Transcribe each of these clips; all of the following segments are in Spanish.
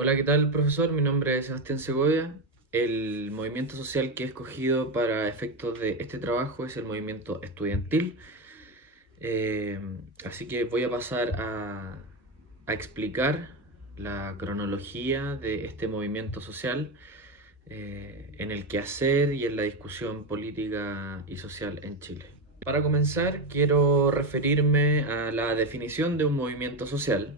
Hola, ¿qué tal, profesor? Mi nombre es Sebastián Segovia. El movimiento social que he escogido para efectos de este trabajo es el movimiento estudiantil. Eh, Así que voy a pasar a explicar la cronología de este movimiento social en el quehacer y en la discusión política y social en Chile. Para comenzar, quiero referirme a la definición de un movimiento social,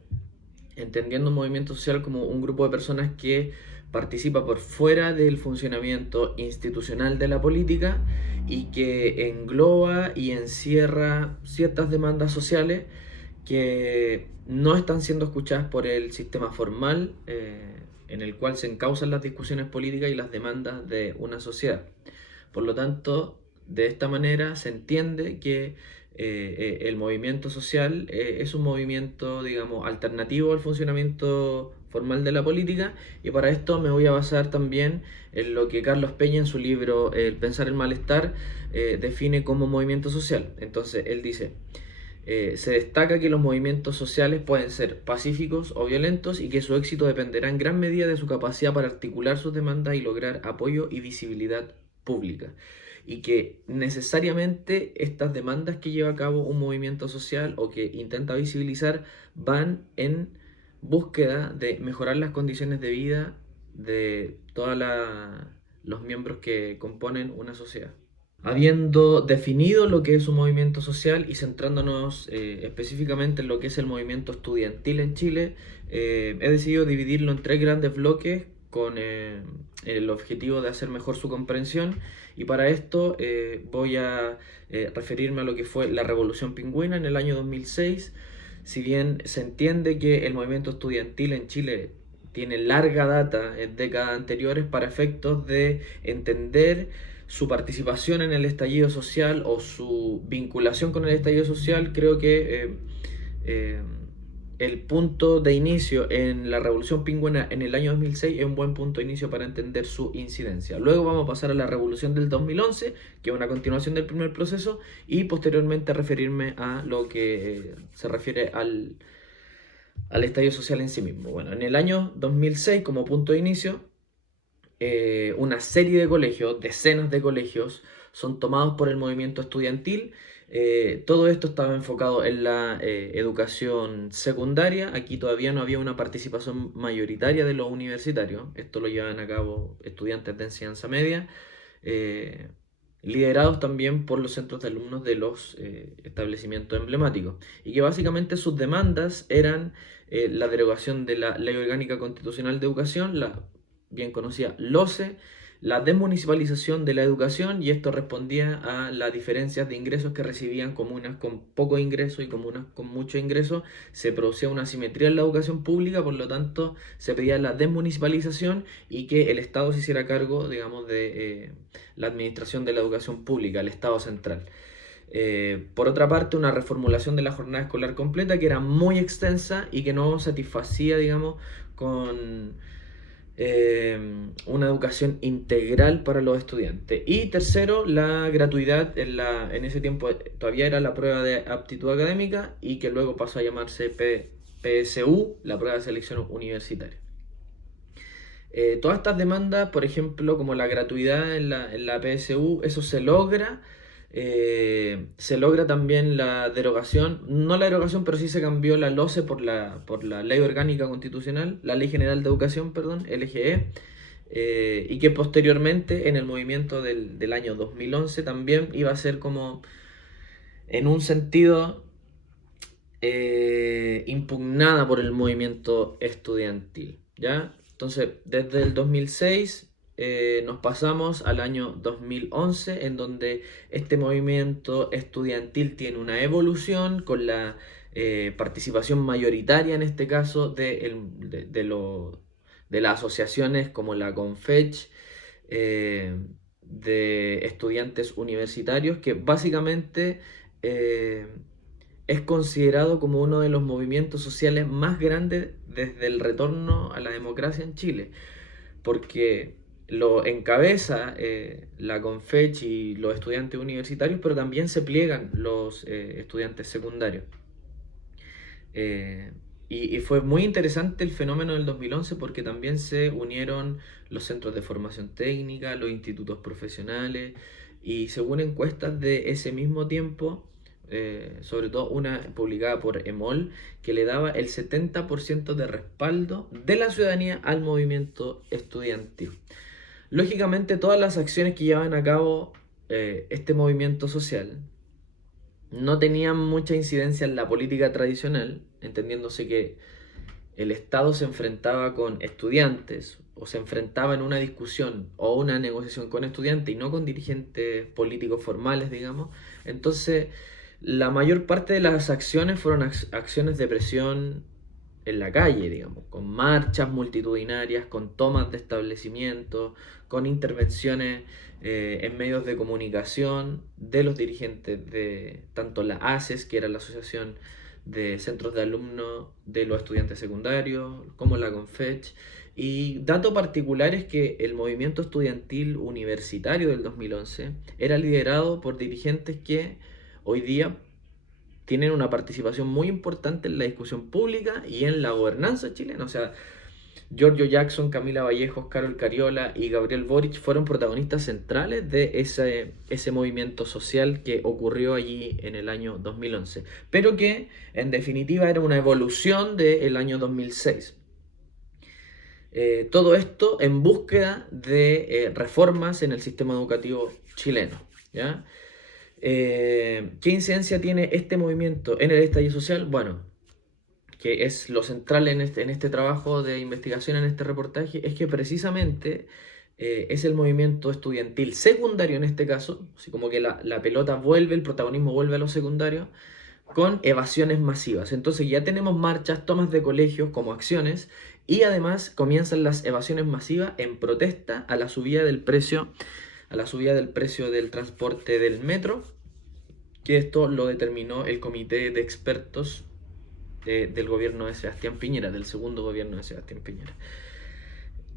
entendiendo un movimiento social como un grupo de personas que participa por fuera del funcionamiento institucional de la política y que engloba y encierra ciertas demandas sociales que no están siendo escuchadas por el sistema formal en el cual se encausan las discusiones políticas y las demandas de una sociedad. Por lo tanto, de esta manera se entiende que el movimiento social es un movimiento, digamos, alternativo al funcionamiento formal de la política, y para esto me voy a basar también en lo que Carlos Peña en su libro El pensar el malestar define como movimiento social. Entonces, él dice: se destaca que los movimientos sociales pueden ser pacíficos o violentos y que su éxito dependerá en gran medida de su capacidad para articular sus demandas y lograr apoyo y visibilidad pública. Y que necesariamente estas demandas que lleva a cabo un movimiento social o que intenta visibilizar van en búsqueda de mejorar las condiciones de vida de todos los miembros que componen una sociedad. Habiendo definido lo que es un movimiento social y centrándonos específicamente en lo que es el movimiento estudiantil en Chile, he decidido dividirlo en tres grandes bloques con el objetivo de hacer mejor su comprensión, y para esto voy a referirme a lo que fue la Revolución Pingüina en el año 2006. Si bien se entiende que el movimiento estudiantil en Chile tiene larga data en décadas anteriores, para efectos de entender su participación en el estallido social o su vinculación con el estallido social, creo que eh, el punto de inicio en la Revolución Pingüina en el año 2006 es un buen punto de inicio para entender su incidencia. Luego vamos a pasar a la Revolución del 2011, que es una continuación del primer proceso, y posteriormente a referirme a lo que se refiere al estallido social en sí mismo. Bueno, en el año 2006, como punto de inicio, una serie de colegios, decenas de colegios, son tomados por el movimiento estudiantil. Todo esto estaba enfocado en la educación secundaria. Aquí todavía no había una participación mayoritaria de los universitarios. Esto lo llevan a cabo estudiantes de enseñanza media, eh, liderados también por los centros de alumnos de los establecimientos emblemáticos. Y que básicamente sus demandas eran la derogación de la Ley Orgánica Constitucional de Educación, la bien conocida LOCE, la desmunicipalización de la educación, y esto respondía a las diferencias de ingresos que recibían comunas con poco ingreso y comunas con mucho ingreso. Se producía una asimetría en la educación pública, por lo tanto se pedía la desmunicipalización y que el Estado se hiciera cargo, digamos, de la administración de la educación pública, el Estado central. Por otra parte, una reformulación de la jornada escolar completa que era muy extensa y que no satisfacía, digamos, con una educación integral para los estudiantes. Y tercero, la gratuidad en ese tiempo todavía era la prueba de aptitud académica, y que luego pasó a llamarse PSU, la prueba de selección universitaria. Todas estas demandas, por ejemplo, como la gratuidad en la PSU, eso se logra. Se logra también la derogación, no la derogación, pero sí se cambió la LOCE por la Ley Orgánica Constitucional, la Ley General de Educación, perdón, LGE, y que posteriormente en el movimiento del año 2011 también iba a ser como, en un sentido, impugnada por el movimiento estudiantil, ¿ya? Entonces, desde el 2006 nos pasamos al año 2011, en donde este movimiento estudiantil tiene una evolución con la participación mayoritaria, en este caso, de las asociaciones como la Confech, eh, de estudiantes universitarios, que básicamente eh, es considerado como uno de los movimientos sociales más grandes desde el retorno a la democracia en Chile, porque lo encabeza la Confech y los estudiantes universitarios, pero también se pliegan los estudiantes secundarios. Eh, Y fue muy interesante el fenómeno del 2011 porque también se unieron los centros de formación técnica, los institutos profesionales y según encuestas de ese mismo tiempo, sobre todo una publicada por EMOL, que le daba el 70% de respaldo de la ciudadanía al movimiento estudiantil. Lógicamente todas las acciones que llevaban a cabo este movimiento social no tenían mucha incidencia en la política tradicional, entendiéndose que el Estado se enfrentaba con estudiantes o se enfrentaba en una discusión o una negociación con estudiantes y no con dirigentes políticos formales, digamos. Entonces, la mayor parte de las acciones fueron acciones de presión en la calle, digamos, con marchas multitudinarias, con tomas de establecimientos, con intervenciones en medios de comunicación de los dirigentes de tanto la ACES, que era la Asociación de Centros de Alumnos de los Estudiantes Secundarios, como la CONFECH. Y dato particular es que el movimiento estudiantil universitario del 2011 era liderado por dirigentes que hoy día tienen una participación muy importante en la discusión pública y en la gobernanza chilena. O sea, Giorgio Jackson, Camila Vallejos, Carol Cariola y Gabriel Boric fueron protagonistas centrales de ese movimiento social que ocurrió allí en el año 2011, pero que en definitiva era una evolución del año 2006. Todo esto en búsqueda de reformas en el sistema educativo chileno, ¿ya? ¿Qué incidencia tiene este movimiento en el estallido social? Bueno, que es lo central en este trabajo de investigación, en este reportaje, es que precisamente es el movimiento estudiantil secundario en este caso, así como que la pelota vuelve, el protagonismo vuelve a los secundarios, con evasiones masivas. Entonces ya tenemos marchas, tomas de colegios como acciones y además comienzan las evasiones masivas en protesta a la subida del precio del transporte del metro, que esto lo determinó el comité de expertos del gobierno de Sebastián Piñera, del segundo gobierno de Sebastián Piñera.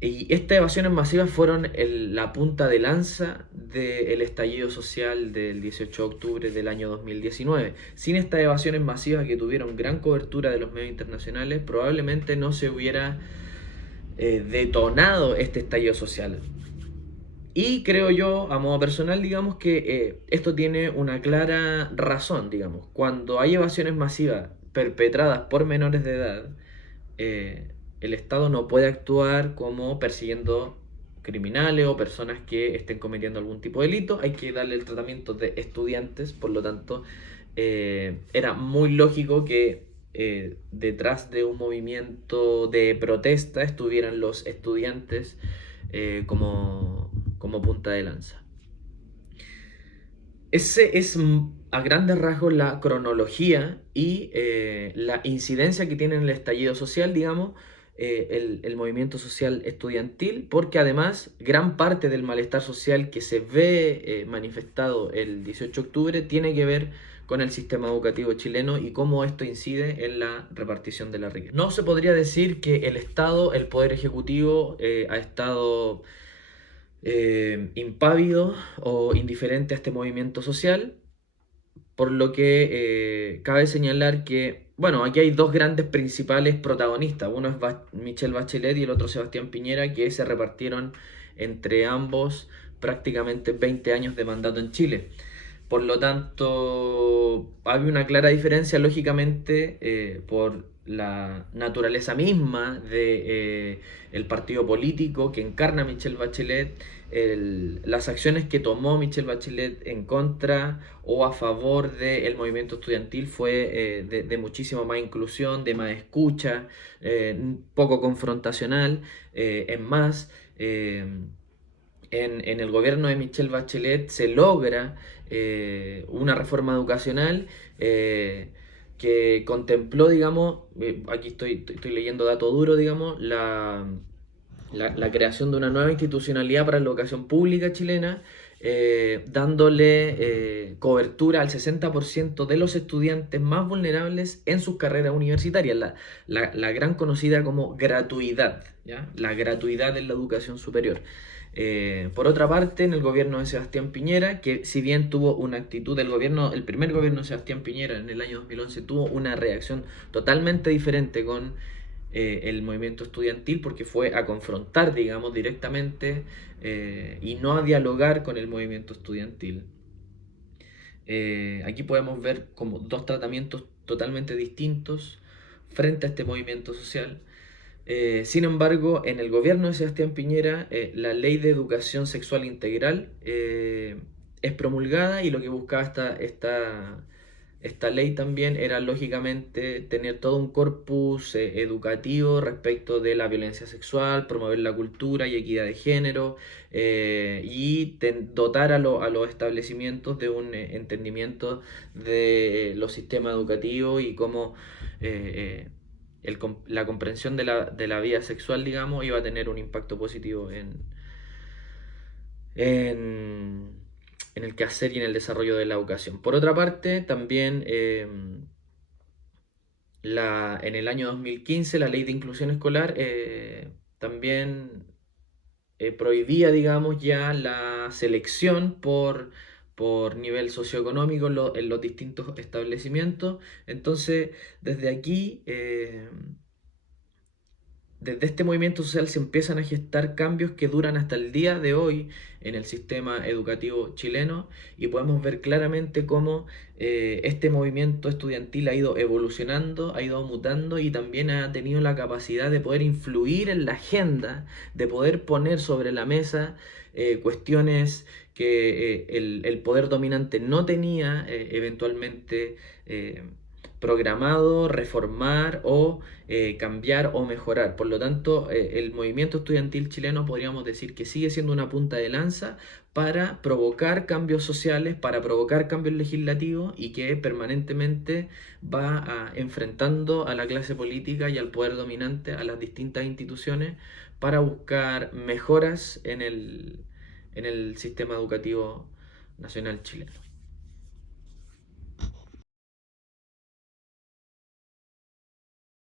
Y estas evasiones masivas fueron la punta de lanza del estallido social del 18 de octubre del año 2019. Sin estas evasiones masivas que tuvieron gran cobertura de los medios internacionales, probablemente no se hubiera detonado este estallido social. Y creo yo, a modo personal, digamos que esto tiene una clara razón, digamos. Cuando hay evasiones masivas perpetradas por menores de edad, el Estado no puede actuar como persiguiendo criminales o personas que estén cometiendo algún tipo de delito. Hay que darle el tratamiento de estudiantes, por lo tanto, era muy lógico que detrás de un movimiento de protesta estuvieran los estudiantes como punta de lanza. Ese es a grandes rasgos la cronología y la incidencia que tiene en el estallido social, digamos, el movimiento social estudiantil, porque además gran parte del malestar social que se ve manifestado el 18 de octubre tiene que ver con el sistema educativo chileno y cómo esto incide en la repartición de la riqueza. No se podría decir que el Estado, el Poder Ejecutivo, ha estado impávido o indiferente a este movimiento social, por lo que cabe señalar que, bueno, aquí hay dos grandes principales protagonistas, uno es Michelle Bachelet y el otro Sebastián Piñera, que se repartieron entre ambos prácticamente 20 años de mandato en Chile. Por lo tanto, hay una clara diferencia, lógicamente, por la naturaleza misma de el partido político que encarna Michelle Bachelet, las acciones que tomó Michelle Bachelet en contra o a favor del movimiento estudiantil fue de muchísimo más inclusión, de más escucha, poco confrontacional, es más, en el gobierno de Michelle Bachelet se logra una reforma educacional que contempló, digamos, aquí estoy leyendo dato duro, digamos, la creación de una nueva institucionalidad para la educación pública chilena, dándole cobertura al 60% de los estudiantes más vulnerables en sus carreras universitarias, la gran conocida como gratuidad, ¿ya? La gratuidad en la educación superior. Por otra parte, en el gobierno de Sebastián Piñera, que si bien tuvo una actitud del gobierno, el primer gobierno de Sebastián Piñera en el año 2011 tuvo una reacción totalmente diferente con el movimiento estudiantil, porque fue a confrontar, digamos, directamente y no a dialogar con el movimiento estudiantil. Aquí podemos ver como dos tratamientos totalmente distintos frente a este movimiento social. Sin embargo, en el gobierno de Sebastián Piñera, la ley de educación sexual integral es promulgada, y lo que buscaba esta ley también era lógicamente tener todo un corpus educativo respecto de la violencia sexual, promover la cultura y equidad de género, y dotar a los establecimientos de un entendimiento de los sistemas educativos y cómo la comprensión de la vida sexual, digamos, iba a tener un impacto positivo en, en el quehacer y en el desarrollo de la educación. Por otra parte, también en el año 2015 la ley de inclusión escolar también prohibía, digamos, ya la selección por nivel socioeconómico en los distintos establecimientos. Entonces, desde aquí desde este movimiento social se empiezan a gestar cambios que duran hasta el día de hoy en el sistema educativo chileno, y podemos ver claramente cómo este movimiento estudiantil ha ido evolucionando, ha ido mutando, y también ha tenido la capacidad de poder influir en la agenda, de poder poner sobre la mesa cuestiones que el poder dominante no tenía eventualmente programado reformar o cambiar o mejorar. Por lo tanto, el movimiento estudiantil chileno podríamos decir que sigue siendo una punta de lanza para provocar cambios sociales, para provocar cambios legislativos, y que permanentemente va enfrentando a la clase política y al poder dominante, a las distintas instituciones, para buscar mejoras en el sistema educativo nacional chileno.